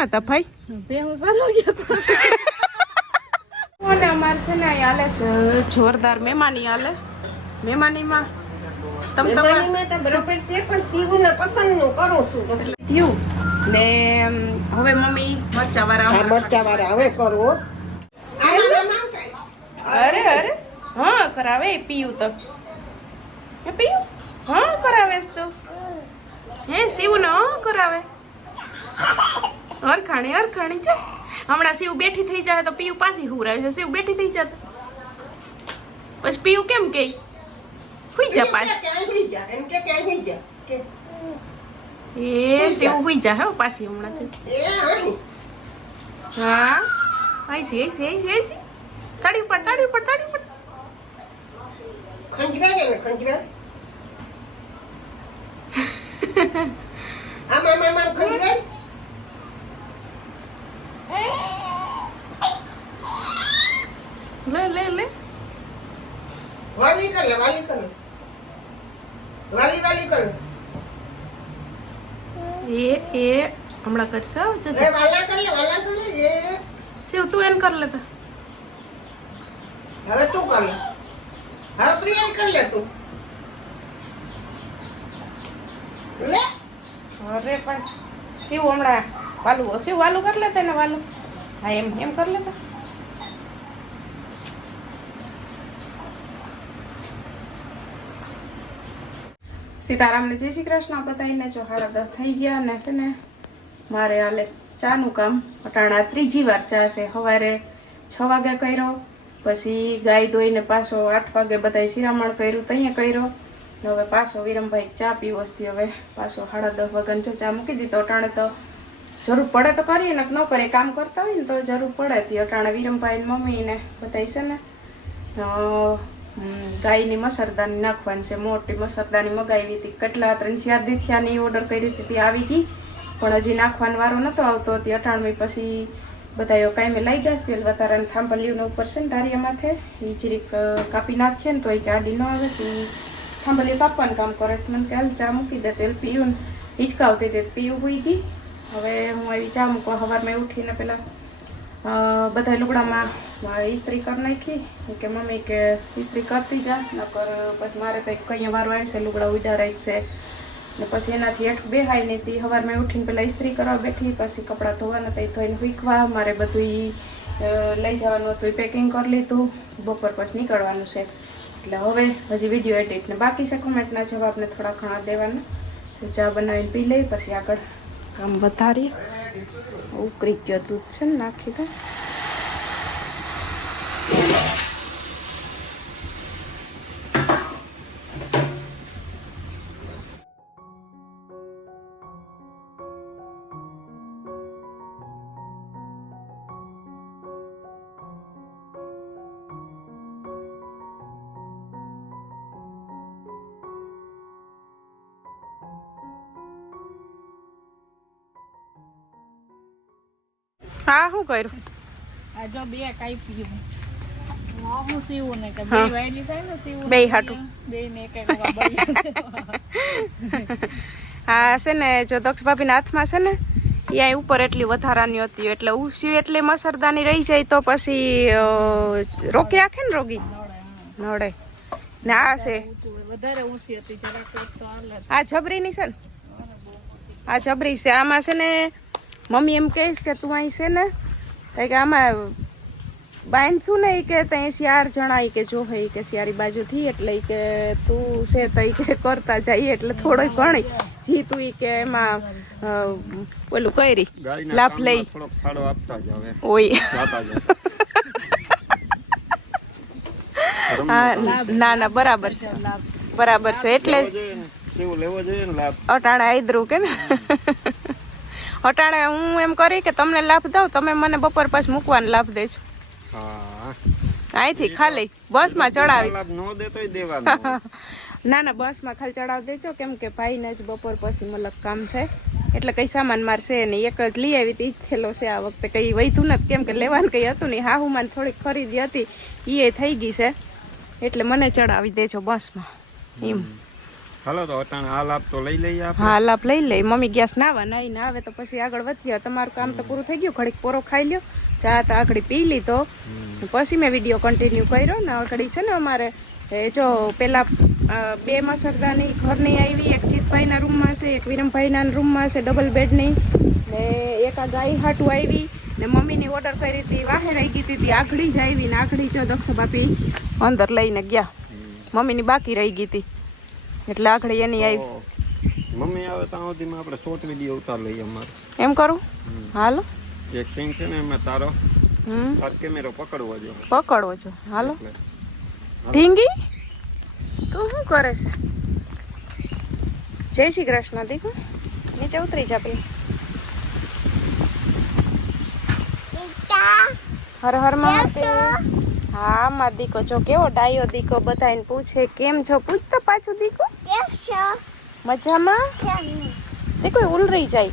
ક્યાં હતા ભાઈ? અમારે છે ને હાલે જોરદાર મહેમાની હાલે. મહેમાનીમાં તમ તમારે બરોબર છે પણ પસંદનું કરું છું. થયું. ને હવે મમ્મી મરચા વાળા મરચા વાળા હવે કરવો અરે અરે. હા કરાવે પીયું તો. હે પીયું? હા કરાવે તો. હે શિવ ને હા કરાવે. અરખાણી અરખાણી છે હમણાં શિવ બેઠી થઈ જાય તો પીયું પાછી હુરાવે છે. શિવ બેઠી થઈ જાય પછી પીયું કેમ કે? હુઈ જા પાછી. એ શિવ હુઈ જા હો પાછી હમણાં છે હા આઈસી આઈસી આઈસી આઈસી તાળી પર તાળી પર તાળી પર ખંજવે ને ખંજવે આમ આમ આમ ખંજવાય? લે લે લે. વાલી કર લે વાલી કર વાલી વાલી કર. એ એ હમણાં કરશે જો એ વાલા કર લે વાલા કર લે એ. શિવ તું એમ કર લેતા હવે તું કર લે. હવે પ્રિયા કર લે તું. લે. અરે પણ શિવ હમણાં વાલું શિવ વાલું કરી લેતા ને વાલું. હા, એમ એમ કરી લેતા સીતારામને જય શ્રી કૃષ્ણ બતાવીને જો હાડા દસ થઈ ગયા ને છે ને, મારે હાલે ચાનું કામ. અટાણા ત્રીજી વાર ચા છે, સવારે છ વાગે કર્યો, પછી ગાય ધોઈને પાછો આઠ વાગે બધાય શિરામણ કર્યું તઅહીંયા કર્યો. હવે પાછો વિરમભાઈ ચા પીવો હતી હવે પાછો સાડા દસ વાગ્યા જો ચા મૂકી દીધો અટાણે તો જરૂર પડે તો કરીએ ને ન કરીએ. કામ કરતા હોય ને તો જરૂર પડે. તે અટાણે વિરમભાઈ મમ્મીને બધા છે ને ગાયની મસરદાની નાખવાની છે. મોટી મસરદાની મગાવી હતી. કેટલા ત્રણ ચાર દી ઓર્ડર કરી હતી. તે આવી ગઈ. પણ હજી નાખવાનો વારો નતો આવતો. હતી અટાણવી પછી બધા કાંઈ લઈ ગયા તેલ વધારાને થાંભલીઓને ઉપર છે ને ધારિયા માથે. એ જરીક કાપી નાખીએ ને તો એ ગાડી ન આવે. તો થાંભલી કાપવાનું કામ કરે મને કે, હાલ ચા મૂકી દે, તેલ પીવું ને. હિંચકાવતી તે તો પીવું હોઈ ગઈ. હવે હું આવી જાઉં, મૂકવા સવારમાં ઉઠીને પહેલાં બધા લુગડામાં ઇસ્ત્રી કરી નાખી. એ કે, મમ્મી, કે ઇસ્ત્રી કરતી જા, નકર પછી મારે કંઈક કંઈ વારો આવશે લુગડા ઉધા રાખશે ને પછી એનાથી હેઠ બેહાય નહીં તી સવારમાં ઉઠીને પહેલાં ઇસ્ત્રી કરવા બેઠી, પછી કપડાં ધોવાના તે ધોઈને હુંકવા મારે બધું લઈ જવાનું હતું પેકિંગ કરી લીધું. બપોર પછી નીકળવાનું છે. એટલે હવે હજી વીડિયો એડિટને બાકી છે કોમેન્ટના જવાબને થોડા ઘણા દેવાના. ચા બનાવીને પી લઈ, પછી આગળ કામ વધારી ઉકળી ગયો દૂધ છે ને નાખી દો. હા શું કર્યું? આ જો બે કાઈ હું સીવું ને કે બે. વાયલી થાય ને સીવું બેય હાટું. બે ને એક એક વાર બળી હા છે ને જો દક્ષ ભાભીના હાથમાં છે ને એ ઉપર એટલી વધારાની હતી એટલે ઉસી એટલે મસરદાની રહી જાય તો પછી રોકી રાખે ને રોગી? નડે. ને છે. વધારે ઊંચી હતી આ જબરીની છે ને? આ જબરી છે. આમાં છે ને મમ્મી એમ કહીશ કે તું અહીં છે ને કે આમાં બાંધશું ને એ કે ત્યાં શિયાર જણા કે જો હે કે સિયારી બાજુથી એટલે કે તું છે તો કે કરતા જઈએ એટલે થોડો ઘણી. જી તું કે એમાં ઓલું કરી લાભ લઈ. ઓય. હા ના ના બરાબર છે. બરાબર છે એટલે જ. અટાણે આદરું કે ને? અટાણે હું એમ કરી કે તમને લાભ દઉં તમે મને બપોર પછી મૂકવાનો લાભ દેજો. હા. અહીંથી ખાલી બસમાં ચડાવી. નો ના ના બસમાં ખાલી ચડાવી દેજો. કેમ કે ભાઈને જ બપોર પછી મતલબ કામ છે. એટલે કઈ સામાન માર છે નહીં. એક જ લઈ આવી હતી થેલો છે આ વખતે કઈ વૈતું નથી. કેમ કે લેવાનું કઈ હતું નહીં. હાહુમાન થોડીક ખરીદી હતી એ થઈ ગઈ છે. એટલે મને ચડાવી દેજો બસમાં. એમ. હાલો તો અટાણે આ લાભ તો લઈ લઈએ આપણે. હા લાભ લઈ લઈ મમ્મી ગેસ નાવા નાઈને આવે તો પછી આગળ વધીએ. તમારું કામ તો પૂરું થઈ ગયું. ઘડીક પોરો ખાઈ લ્યો. ચા તો આગળ પી લીધો. પછી મેં વીડિયો કન્ટિન્યુ કર્યો ને આગળ છે ને અમારે. જો પેલા બે મસરદાની ઘરની આવી એક જીતભાઈના રૂમમાં છે એક વિરમભાઈના રૂમમાં છે ડબલ બેડની ને. એક આ ગાય હાટું આવી ને મમ્મીની ઓર્ડર કરી હતી વાહે રહી ગઈ હતી આખડી જ આવી ને આખડી જો દક્ષ બાપી અંદર લઈને ગયા. મમ્મીની બાકી રહી ગઈ હતી. એટલે આગળ એની આવી. મમ્મી આવે ત્યાં સુધીમાં આપણે શોર્ટ વીડિયો ઉતાર લઈએ અમારે. એમ કરું? હાલો. એક સીન છે ને એમાં તારો. હમ. તાર કેમેરો પકડવો જો. પકડવો છો હાલો. ઢીંગી? તું શું કરે છે? જય શ્રી કૃષ્ણ દીકુ. નીચે ઉતરી જા પેલી. હર હર મહાદેવ. હા માં દીકો જો કેવો ડાયો દીકો બધાને પૂછે કેમ છો? પૂછ તો પાછું દીકો મજામાં દીકો ઉલરી જાય.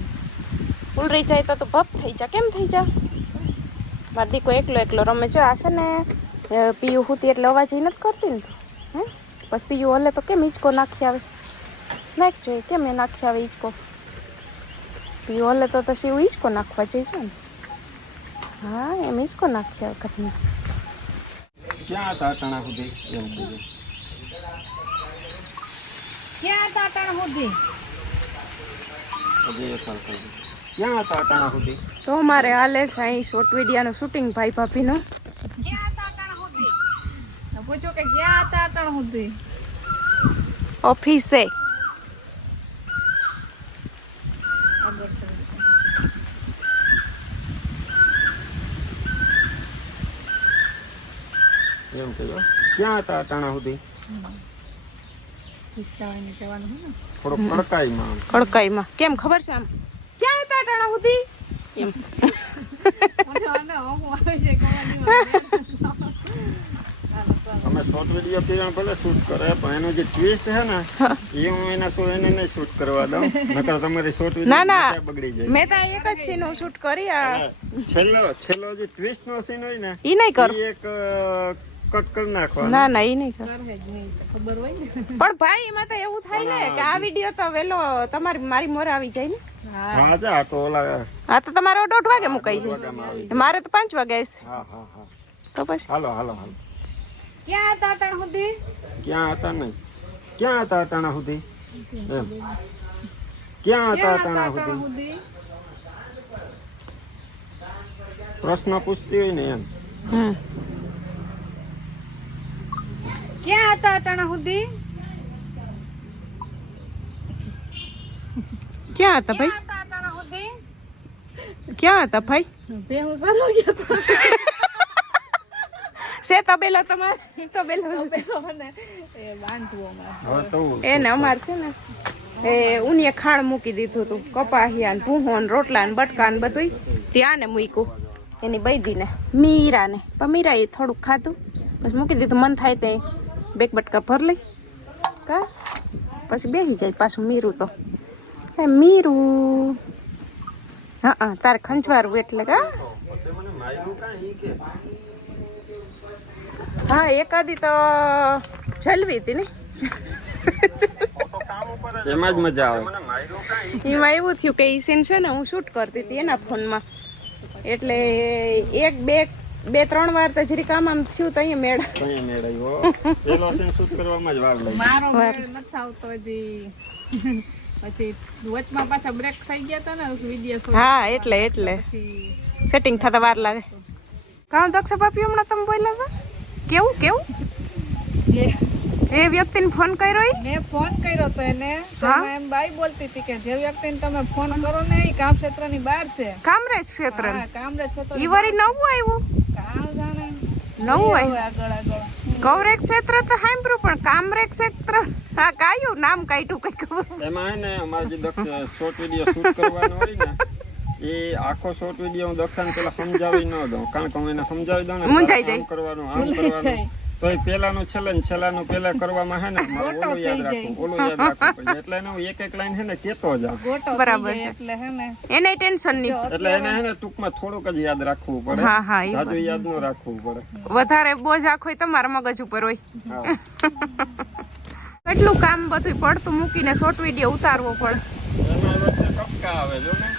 ઉલરી જાય તો તું ભપ થઈ જા. કેમ થઈ જા? મારો દીકો એકલો એકલો રમે છે. આ છે ને અ, પીયું હુતી એટલે અવાજ ય નથી કરતી ને તું? હે? બસ પીયું હલે તો કેમ હિંચકો નાખી આવે? નાખ જોઈએ કેમ એ નાખી આવે હિંચકો? પીયું હલે તો તો સીવું હિંચકો નાખવા જઈશું ને. હા એમ હિંચકો નાખી આવે કદમાં ક્યાં હતા અટાણા સુધી? એમ કહીએ ક્યાં હતા અટાણ સુધી? ક્યાં હતા અટાણા સુધી? તો મારે હાલે સાઈ શોર્ટ વિડિયાનું શૂટિંગ ભાઈ ભાભીનું. ને કે ક્યાં હતા અટાણ સુધી? ઓફિસે એમ કહેજો ક્યાં હતા અટાણા સુધી? હિચકાવાઈને કહેવાનું હોય ને. થોડોક કડકાઈમાં. આમ. કડકાઈમાં. કેમ? ખબર છે આમ? ક્યાં હતા ટાણા સુધી? એમ. મને આને હમું આવે છે કહેવાની વાત. અમે શોર્ટ વીડિયો પીવા ભલે શૂટ કરે પણ એનું જે ટ્વિસ્ટ છે ને એ હું એના શો એને નહીં શૂટ કરવા દઉં. નકર તમારી શોર્ટ ના ના. વીડિયો બગડી જાય. મેં તો એક જ સીન શૂટ કરી આ છેલ્લો છેલ્લો જે ટ્વિસ્ટ નો સીન હોય ને ઈ નહીં કર. એ એક કટ કરી નાખવાનો. ના ના એ નહીં ખબર હોય ને. પણ ભાઈ એમાં તો એવું થાય ને કે આ વિડિયો તો વેલો તમારી મારી મોર આવી જાય ને. હા. જા તો ઓલા હા તો તમારો દોઢ વાગે મુકાઈ જાય. મારે તો પાંચ વાગે આવશે. હા હા હા. તો પછી? હાલો હાલો હાલો. ક્યાં હતા અટાણ સુધી? ક્યાં હતા નહીં? ક્યાં હતા અટાણા સુધી? ક્યાં હતા અટાણા સુધી? સુધી? પ્રશ્ન પૂછતી હોય ને એમ. હમ. ક્યાં હતા અટાણા સુધી? ક્યાં હતા ભાઈ? ક્યાં હતા ભાઈ? બે હું સારો ગયો તો. છે તબેલો તમારે? તબેલો એને અમાર છે ને એ ઉનીએ ખાણ મૂકી દીધું હતું કપાહિયા ને ભૂહો ને રોટલા ને બટકા ને બધું ત્યાં ને મૂક્યું. એની બૈદીને મીરાને. પણ મીરા એ થોડુંક ખાધું. પછી મૂકી દીધું. મન થાય તે બેક બટકા ભર લઈ. કા? પછી બેસી જાય પાછું મીરું તો. એ મીરું. હા હા તારે ખંચવારું એટલે કા? હા એકાદી તો જલવી હતી ને. એમાં જ મજા આવે. એમાં એવું થયું કે ઈસીન સીન છે ને હું શૂટ કરતી હતી એના ફોનમાં એટલે એક બે બે ત્રણ વાર તો જરી કામ આમ થયું તો અહીંયા મેળ. કઈ મેળવ્યો પેલો સીન શૂટ કરવામાં જ વાર લાગી. મારો મેળ નથી આવતો હજી. પછી વચમાં પાછા બ્રેક થઈ ગયા હતા ને વિડિયો હા એટલે એટલે. સેટિંગ થતા વાર લાગે. કામ દક્ષ પાપી હમણાં તમે બોલ્યા હતા? કેવું કેવું? જે જે વ્યક્તિને ફોન કર્યો મેં ફોન કર્યો તો એને તો? એમાં બાઈ બોલતી હતી કે જે વ્યક્તિને તમે ફોન કરો ને એ કામ ક્ષેત્રની બહાર છે. કામરેજ ક્ષેત્ર કામરેજ ક્ષેત્ર ઈ વળી નવું આવ્યું? નવું ક્ષેત્ર તો સાંભળ્યું પણ કામરેક ક્ષેત્ર હા કાયું નામ કાઢ્યું કઈ ખબર? એમાં હે ને અમારે જે દક્ષ શોર્ટ વીડિયો શૂટ કરવાનો હોય ને એ આખો શોર્ટ વીડિયો હું દક્ષાને પેલા સમજાવી ન દઉં કારણ કે હું એને સમજાવી દઉં ને મૂંઝાઈ જાય. કરવાનું આમ કરવાનું. તો એ પેલાનું છેલ્લે ને છેલ્લાનું પેલા કરવામાં હે ને મારે ઓલું યાદ રાખવું ઓલું યાદ રાખવું એટલે એને હું એક એક લાઈન હે ને કેતો જાઉં બરાબર. એટલે હે ને. એને ટેન્શન નહીં એટલે એને હે ને ટૂંકમાં થોડુંક જ યાદ રાખવું પડે. હા, હા, જાજુ યાદ ન રાખવું પડે. વધારે બોજ આખો તમારા મગજ ઉપર હોય. કેટલું કામ બધું પડતું મૂકીને શોર્ટ વીડિયો ઉતારવો પડે. એમાં વચ્ચે કપકા આવે જો ને.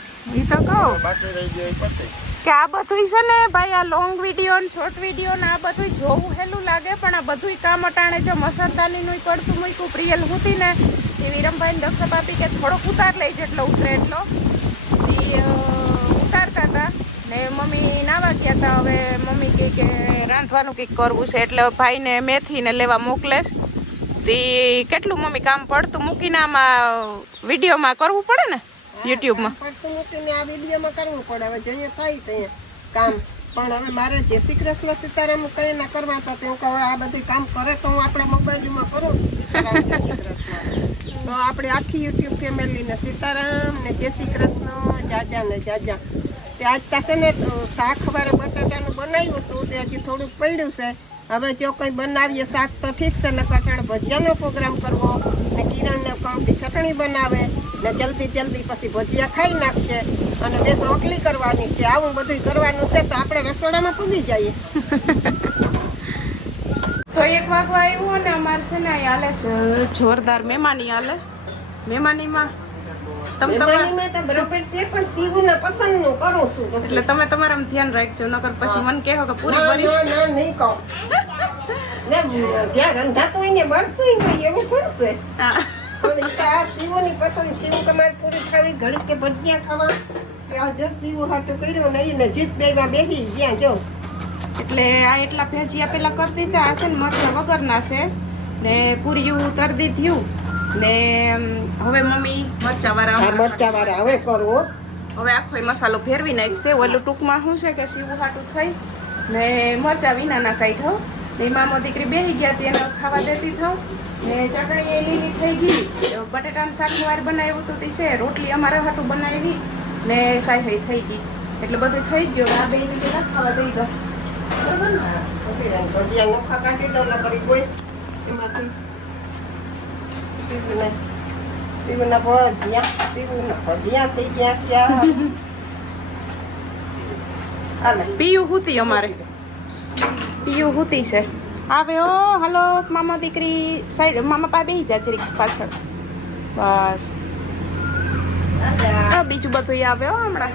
એ તો કહો. બાકી રહી ગયો એ પછી કે આ બધું છે ને ભાઈ, આ લોંગ વીડિયો ને શોર્ટ વીડિયો ને આ બધું જોવું હેલું લાગે, પણ આ બધું કામ અટાણે જો મસરદાનીનું પડતું મૂક્યું, પ્રિયલ હતી ને, એ વિરમભાઈ ને આપી કે થોડોક ઉતાર લઈ જેટલો ઉતરે એટલો. એ ઉતારતા હતા ને મમ્મી નાવા ગયા હતા, હવે મમ્મી કહે કે રાંધવાનું કંઈક કરવું છે, એટલે ભાઈને મેથીને લેવા મોકલેશ તે કેટલું મમ્મી કામ પડતું મૂકીને આમાં વિડીયોમાં કરવું પડે ને? યુટ્યુબમાં. પડતું નથી ને આ વિડીયોમાં કરવું પડે. હવે જઈએ થાય છે કામ. પણ હવે મારે જે શ્રી કૃષ્ણ સીતારામ કઈ ના કરવા હતા તે કહું, આ બધું કામ કરે તો હું આપણા મોબાઈલમાં કરું તો આપણે આખી યુટ્યુબ ફેમિલીને સીતારામ ને જય શ્રી કૃષ્ણ જાજા ને જાજા. તે આજ તાકે ને શાક વારે બટાટાનું બનાવ્યું હતું, તે હજી થોડુંક પડ્યું છે. હવે જો કંઈ બનાવીએ શાક તો ઠીક છે ને કટાણ ભજીયાનો પ્રોગ્રામ કરવો. ને કહું કે ચટણી બનાવે ને જલ્દી જલ્દી પછી ભજીયા ખાઈ નાખશે અને બે રોટલી કરવાની છે. આવું બધું કરવાનું છે તો આપણે રસોડામાં પૂગી જઈએ. તો એક વાગવા આવ્યું અને અમારે છે ને હાલે જોરદાર મહેમાની હાલે. મહેમાનીમાં એટલે તમે તમારા ધ્યાન રાખજો નકર પછી મને કહો કે પૂરી બની નહીં કહું. જ્યાં રંધાતું હોય ને બળતું હોય એવું થોડું છે. આ સીવોની પસંદ શિવ તમારે પૂરી ખાવી ઘડી કે ભજીયા ખાવા. આ જો શિવ હાટું કર્યું ને એને જીત બેમાં બેસી ગયા જો. એટલે આ એટલા ભેજીયા પેલા કરી દીધા આ ને મરચાં વગરના છે. ને પૂરીયું તર દીધું. ને હવે મમ્મી મરચા વાળા મરચા વાળા હવે કરવો. હવે આખો મસાલો ફેરવી નાખશે. ઓલું ટૂંકમાં શું છે કે સીવું હાટું થઈ ને મરચા વિનાના કાઢો. ને મામો દીકરી બેસી ગયા હતી એને ખાવા દેતી થાવ. ને ચટણી એ લીલી થઈ ગઈ. બટેટાનું શાકનું વાર બનાવ્યું હતું તે છે. રોટલી અમારે હાટું બનાવી ને સાઈ થઈ ગઈ. એટલે બધું થઈ ગયું. આ બે લીલી ખાવા દઈ દો. ભજીયા નોખા કાઢી દઉં ને કરી કોઈ એમાંથી શિવને શિવના ભજીયા શિવના ભજીયા થઈ ગયા ક્યાં હાલે. પીયું હતી અમારે. પીયું હુતી છે. આવે ઓ હાલો મામા દીકરી સાઈડ મામા પા બેસી જા જરીક પાછળ. બસ. આ બીજું બધું આવે હો હમણાં.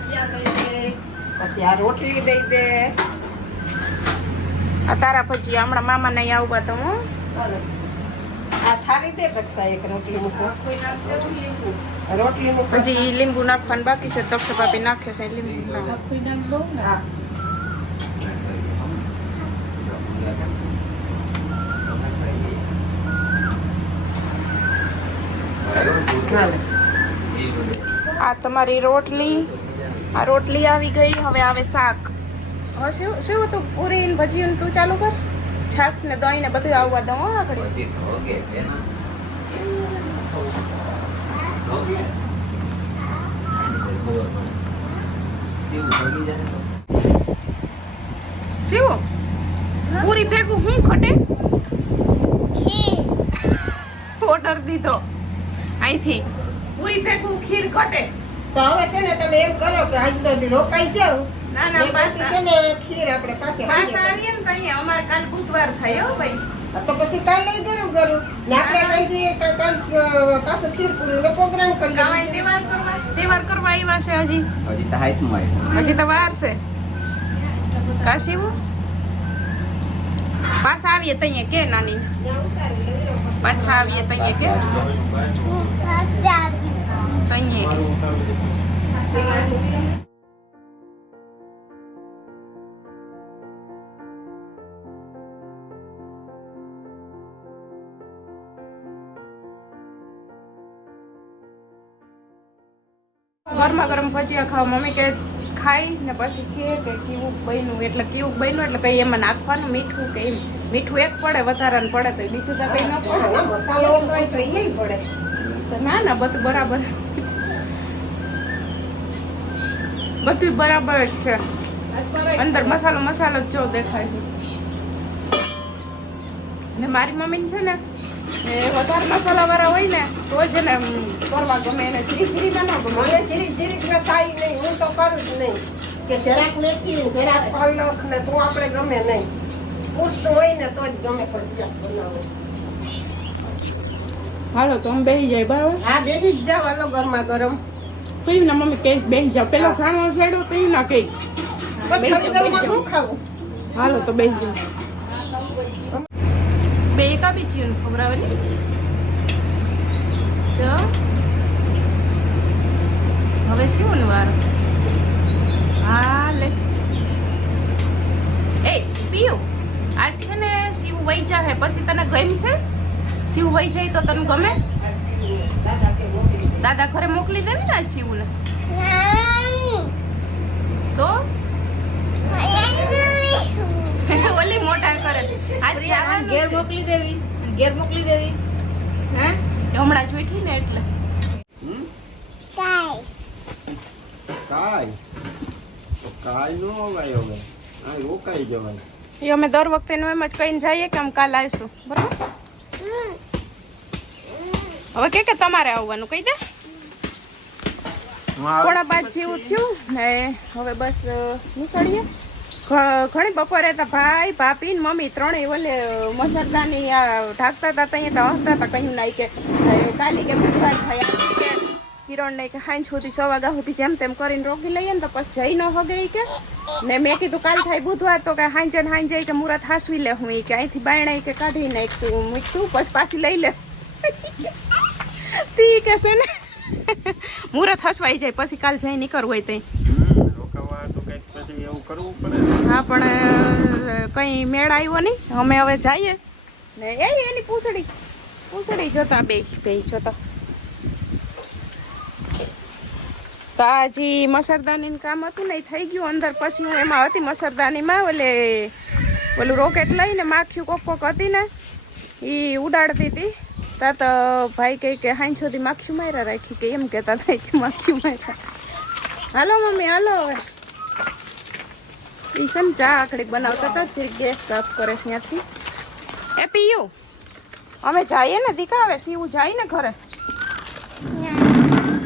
પછી રોટલી દઈ દે. આ તારા પછી હમણાં મામા નહીં આવવા તો હું. રોટલી મૂકો. રોટલી મૂકો. હજી લીંબુ નાખવાનું બાકી છે તક્ષ નાખે છે લીંબુ નાખી. નાખ હાલે. આ તમારી રોટલી આ રોટલી આવી ગઈ હવે આવે શાક. હવે શું શું હતું પૂરી ને ભજીયું તું ચાલુ કર. છાસ ને દહીં ને બધું આવવા દઉં હો આગળ. શિવો પૂરી ખોટે? ઓર્ડર દીધો. અહીંથી. પૂરી ફેંકું ખીર ખોટે. તો હવે છે ને તમે એમ કરો કે આજ તો દી રોકાઈ જાવ ના ના પાછા છે ને ખીર આપણે પાસે પાછા આવીએ ને ભાઈ અમારે કાલ બુધવાર થાય હો ભાઈ. તો પછી કાલે ગરું ગરું ને આપણે સાંજે કાલ પાછું ખીર પૂરી નો પ્રોગ્રામ કરી કરીએ તહેવાર કરવા? તહેવાર કરવા આવ્યા છે હજી? હજી તો આવ્યું. હજી તો વાર છે. કાશીવું પાછા આવીએ તઈએ કે, નાની. પાછા આવીએ તઈએ કે તઈએ ગરમા ગરમ ભજીયા ખાવા મમ્મી કે ખાઈ ને પછી કે કે કેવું બન્યું. એટલે કેવું બન્યું એટલે કઈ એમાં નાખવાનું મીઠું કે એમ. મીઠું એક પડે વધારાનું પડે તો બીજું તો કઈ ન પડે. મસાલો હોય તો પડે. તો ના ના બધું બરાબર. બધું બરાબર જ છે. અંદર મસાલો મસાલો જ જો દેખાય છે. ને મારી મમ્મી છે ને એ વધારે મસાલા વાળા હોય ને તો જ એને કરવા ગમે. એને ચીરી ચીરી ના ગમે. મને જીરીક જીરીક થાય નહીં. કરું જ નહીં. કે જરાક મેથી જરાક પાલક ને તો આપણે ગમે નહીં. પૂરતું હોય ને તો જ ગમે ભજીયા બનાવો. હાલો તો અમે બેસી જાય બરાબર? હા બેસી જ જાવ હાલો ગરમા ગરમ. કઈ ના મમ્મી કેસ બેસી જાવ પેલો ખાણો છેડો તો ઈ ના કઈ ખાવું? હાલો તો બેસી જાવ બે એકા બી ચીયું ખવડાવવાની જો. હવે શું વારો હા લે એ પીયું. આજ છે ને શિવ વહી જાહે. પછી તને ગમશે? શિવ વહી જાય તો તને ગમે? દાદા ઘરે મોકલી દે ને શિવને. તો? ઓલી મોટા કરે. આજ ઘેર છે. મોકલી દેવી. ઘેર મોકલી દેવી. હે? હમણાં જ ઉઠી ને એટલે. કાય. તો કાય નો અવાય હવે. આ રોકાઈ જવાય. એ અમે દર વખતે એમ જ કહીને જઈએ કે અમે કાલ આવીશું. બરાબર? હવે કે કે તમારે આવવાનું? કહી દે. થોડા બાદ જેવું થયું ને હવે બસ નીકળીએ. ઘણી બપોરે તો ભાઈ ભાભી ને મમ્મી ત્રણેય ઓલે મસરદાની આ ઢાંકતા હતા ત્યાં તો હસતા હતા કહ્યું નાઈ કે કાલી કાલે કે બુધવાર થાય. કે કિરણ ને કે હાંજ સુધી સો વાગ્યા સુધી જેમ તેમ કરીને રોકી લઈએ ને તો પછી જઈ ન હગે કે. ને મેં કીધું કાલ થાય બુધવાર તો કે હાંજે ને જઈ કે મુરત હાસવી લે હું કે. અહીંથી બાયણા કે કાઢી નાખશું મૂકશું પછી પાછી લઈ લે. તી કે છે ને મુરત હસવાઈ જાય પછી કાલ જઈ નીકળવું હોય તઈ. હમ, રોકાવા તો કંઈક પછી એવું કરવું પડે. ને. હા પણ કઈ મેળ આવ્યો નહીં? અમે હવે જઈએ. ને એ એની પૂછડી પૂછડી જોતા બે બે જોતા. તો આ જે મસરદાની કામ હતું ને એ થઈ ગયું અંદર. પછી હું એમાં હતી મસરદાનીમાં, ઓલે ઓલું રોકેટ લઈને માખ્યું કોક કોક હતી ને એ ઉડાડતી હતી. તા તો ભાઈ કહે કે હાઈ સુધી માખ્યું માર્યા રાખી કે એમ કહેતા હતા કે માખ્યું માર્યા. હાલો મમ્મી, હાલો હવે. એ છે ચા આખડી બનાવતા હતા, જે ગેસ સાફ કરે છે ત્યાંથી. એ પીયું અમે જઈએ ને દીકા હવે સીવું જાય ને ઘરે.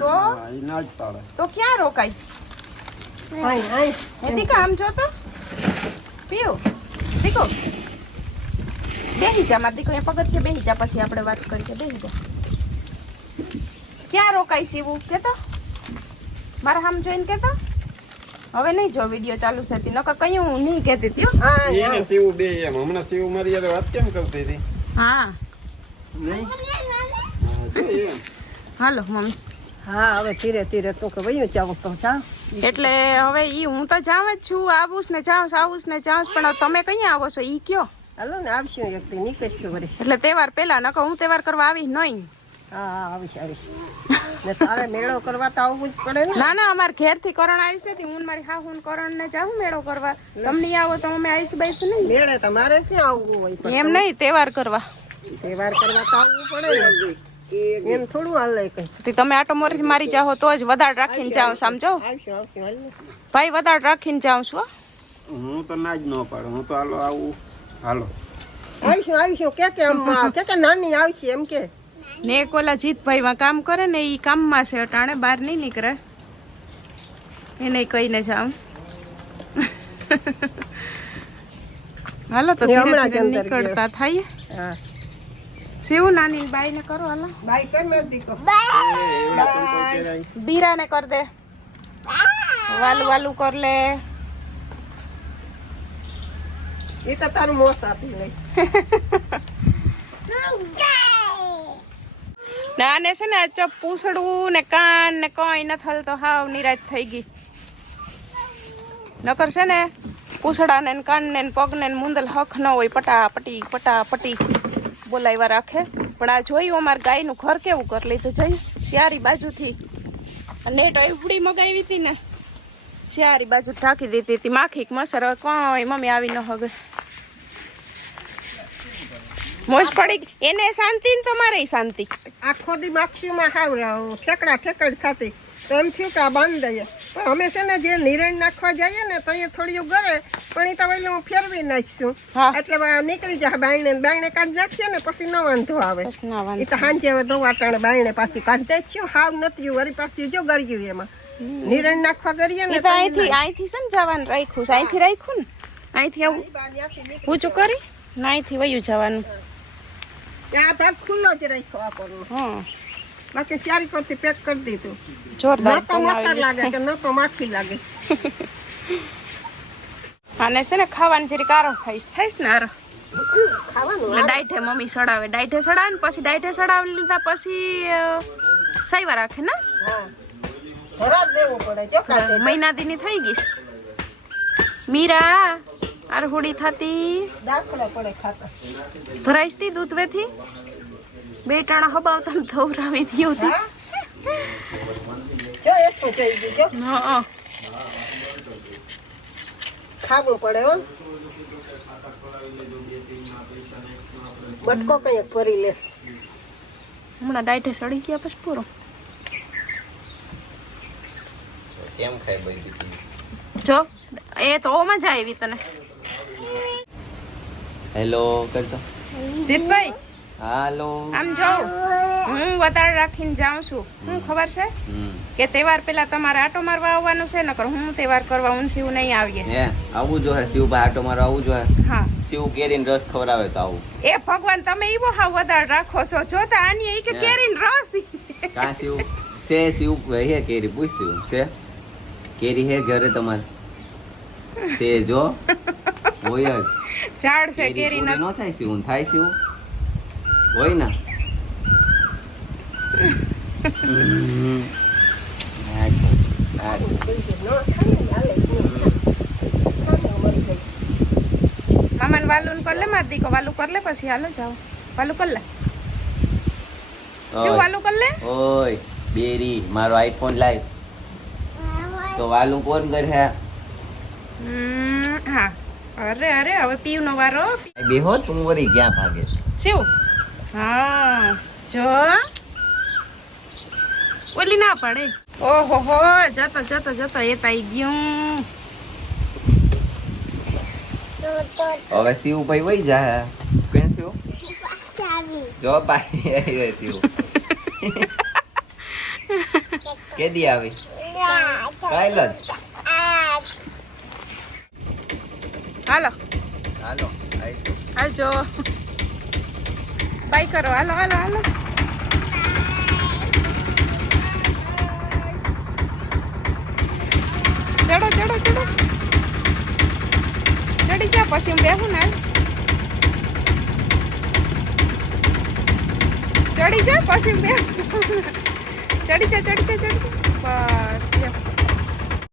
તો હા, તો ક્યાં રોકાય? હાય હાય દીકા આમ જો તો. પીઓ. દીકો. બેહી જા મારા દીકરી પગથ છે બેહી જા પછી આપણે વાત કરીએ બેહી જા ક્યાં રોકાય સીવું કેતો? મારા હામ જોઈને કેતો? હવે નહીં જો વીડિયો ચાલુ છે તી નકર કયું નહીં કહેતી હતી હો. એને શિવ બે એમ. હમણાં શિવ મારી યાર વાત કેમ કરતી હતી? હા. નહીં? હા. Hello mummy. હા હવે ધીરે ધીરે તો કે વયું જાવ તો જા એટલે હવે ઈ હું તો જાઉં જ છું આવું ને જાઉં છું, આવું ને જાઉં પણ તમે કઈ આવો છો? ઈ કયો? હાલો ને આવશું એક દી નીકળશું વળી. એટલે તહેવાર પેલા નકો હું તહેવાર કરવા આવી નહીં હા હા આવીશ આવીશ. ને તારે મેળો કરવા તો આવવું જ પડે ને. ના ના અમારે ઘેરથી કરણ આવ્યું છે હું મારી હા હું કરણ ને જાઉં મેળો કરવા. તમને આવો તો અમે આવીશું બાઈશું નહીં મેળે તમારે ક્યાં આવવું હોય? એમ નહીં તહેવાર કરવા. તહેવાર કરવા તો આવવું પડે ને. એમ થોડું હાલે કઈ. તમે આટો મોરી મારી જાઓ તો જ વધારે રાખીને જાઓ સમજો. ભાઈ વધારે રાખીને જાઉં છું? હું તો ના જ ન પાડું હું તો હાલો આવું હાલો. આવીશું આવીશું કે કે કે કે નાની આવશે એમ કે. ને એક ઓલા જીતભાઈ કામ કરે ને ઈ કામમાં છે અટાણે બહાર નહીં નીકળે. એને કહીને જાઉં. હાલો તો. નીકળતા થાય હા. શિવ નાની બાઈ ને કરો હાલો. બાઈ કર મેર દીકો. બીરા ને કર દે. વાલુ વાલું કર લે. એ તો તારું મોસ આપી લે. ને છે ને આ ચપ પૂછડું ને કાન ને કઈ ન થલ તો હાવ નિરાશ થઈ ગઈ. નકર છે ને પૂછડા ને કાન ને પગ ને મુંદલ હખ ન હોય. પટા પટી પટા પટી બોલાવ્યા રાખે. પણ આ જોયું અમારે ગાયનું ઘર કેવું કરી લીધું જઈ શિયારી બાજુથી નેટ ઉડી મગાવી હતી ને. શિયારી બાજુ ઢાંકી દીધી હતી. માખીક મસર કોઈ મમ્મી આવી ન હવે. મોજ પડી. એને શાંતિ ને તમારે શાંતિ. આખો દી માક્ષીમાં હાવ ઠેકડા ઠેકડ થતી તો એમ થયું કે આ બાંધ દઈએ. પણ અમે છે ને જે નિરણ નાખવા જઈએ ને તો અહીંયા થોડી ગરે પણ એ તો પેલું ફેરવી નાખીશું. એટલે નીકળી જાય બાયણે બાયણે કાઢી નાખીએ ને પછી ન વાંધો આવે. એ તો સાંજે હવે દવા ટાણે બાયણે પાછી કાઢી નાખીશું હાવ નથી વળી પાછી જો ગર્યું એમાં. નિરણ નાખવા કરીએ ને તો અહીંથી અહીંથી છે ને જવાનું રાખ્યું છે. અહીંથી રાખ્યું ને? અહીંથી આવું? ઊંચું કરી? ને અહીંથી વયું જવાનું. આ ભાગ ખુલ્લો જ રાખ્યો આપણનો હમ બાકી સારી કરતી પેક કરી દીધું. જોરદાર ન તો મસાલા લાગે કે ન તો માખી લાગે. આને છે ને ખાવાની જરીક આરો થઈશ થઈશ ને આરો ખાવાનું એટલે ડાઈઠે મમ્મી સડાવે. ડાયઠે સડાવે ને પછી ડાયઠે સડાવી લીધા પછી અ, સાઈવા રાખે ને? મહિના દીની થઈ ગઈશ મીરા આરહુડી થતી. ધરાઈશ તી દૂધ વેથી બે ટાણા હબાવતા ને ધવરાવી દી ખાવું પડે હો. બટકો કઈ ભરી લે. હમણાં ડાયટે સડી ગયા પછી પૂરો. કેમ ખાય બધી જો એ તો મજા આવી તને. હેલો કરતો? જીતભાઈ? હાલો. આમ જો હું વધારે રાખીને જાઉં છું. હું ખબર છે? કે તહેવાર પેલા તમારે આટો મારવા આવવાનું છે નકર હું તહેવાર કરવા હું શિવ નહીં આવીએ. હે આવું જોઈએ શિવભાઈ આટો મારવા આવું જોઈએ. હા. શિવ કેરીન રસ ખવડાવે તો આવું. એ ભગવાન તમે એવો હા વધારે રાખો છો. જો તો આની ઈ કે હે. રસ. કા શિવ? સે શિવ હે કેરી પૂછ્યું. છે? કેરી હે ઘરે તમારે? સે જો. હોય ઝાડ છે કેરી ન થાય શિવ થાય શિવ. હોય ને. મામાને વાલુન કર લે મારી દીકો વાલું કર લે પછી હાલો જાઓ. વાલું કર લે. શું વાલું કર લે? ઓય બેરી મારો આઈફોન લાઈવ તો વાલું કોણ કરે હમ, હા. અરે અરે હવે પીવનો વારો. બેહો તું વરી ક્યાં ભાગે? શિવ હા જો ઓલી ના પડે. ઓહો હો જતો જતો જતો એ તાઈ ગયું. હવે શિવભાઈ વહી જા કેમ શિવ? જો પાછી આવી શિવ. કેદી આવી? કાલ જ. હાલો. હાલો. આવજો બાય કરો. હાલો હાલો હાલો. ચડો ચડો ચડો. ચડી જા પછી હું બેહું ને. ચડી જા પછી હું બેહું. ચડી જા ચડી જા ચડી જા. બસ.